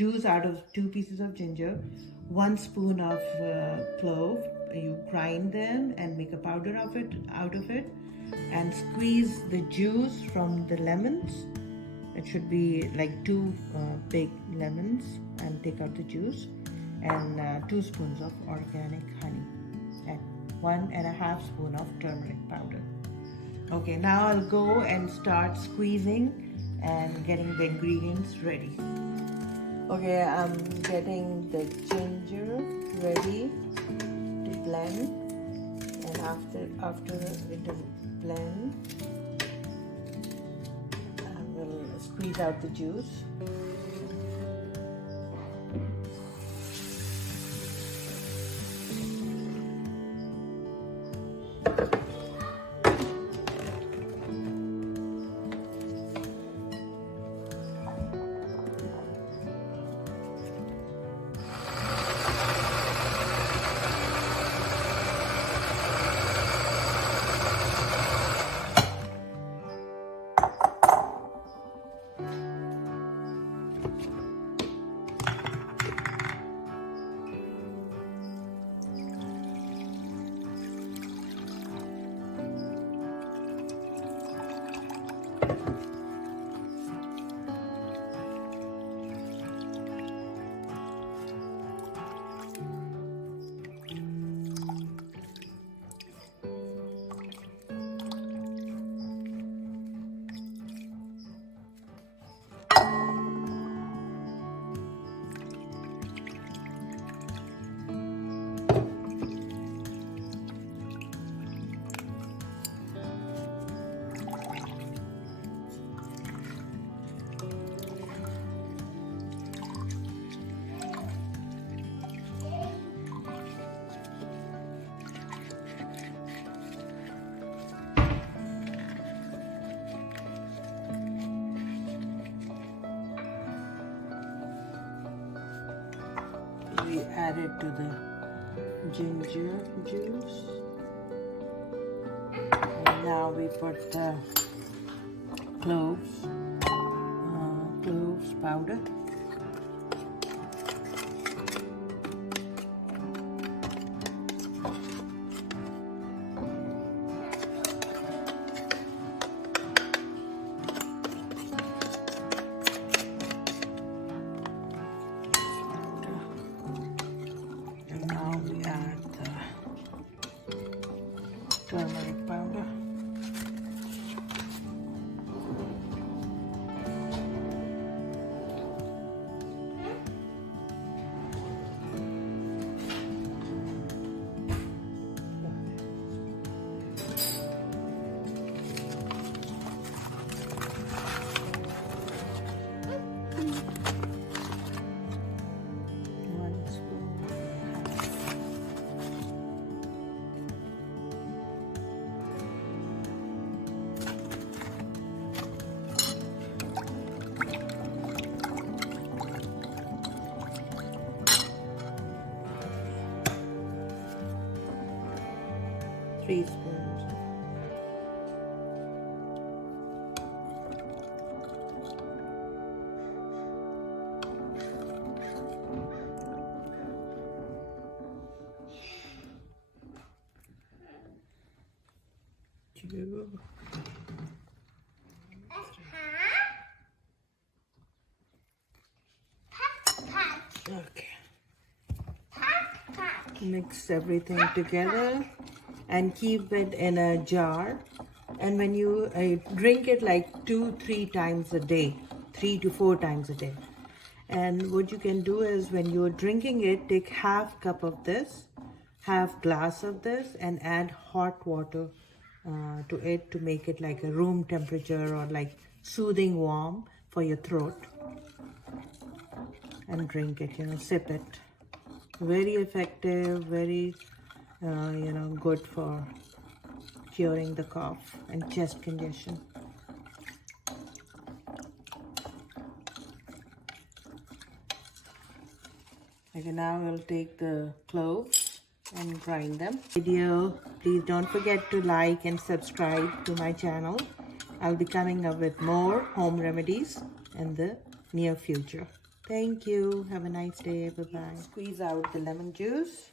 juice out of 2 pieces of ginger, 1 spoon of clove. You grind them and make a powder of it out of it, and squeeze the juice from the lemons. It should be like 2 big lemons, and take out the juice, and 2 spoons of organic honey, and 1.5 spoon of turmeric powder. Okay, now I'll go and start squeezing and getting the ingredients ready. Okay, I'm getting the ginger ready to blend, and after it is blend, I will squeeze out the juice. We add it to the ginger juice, and now we put the cloves powder. Turmeric powder. Teaspoons. Okay. Mix everything together and keep it in a jar, and when you drink it like 2-3 times a day, 3 to 4 times a day. And what you can do is, when you're drinking it, take half cup of this, half glass of this, and add hot water to it to make it like a room temperature, or like soothing warm for your throat, and drink it, sip it. Very effective, very good for curing the cough and chest congestion. Okay, now we'll take the cloves and grind them. Please don't forget to like and subscribe to my channel. I'll be coming up with more home remedies in the near future. Thank you. Have a nice day. Bye-bye. Squeeze out the lemon juice.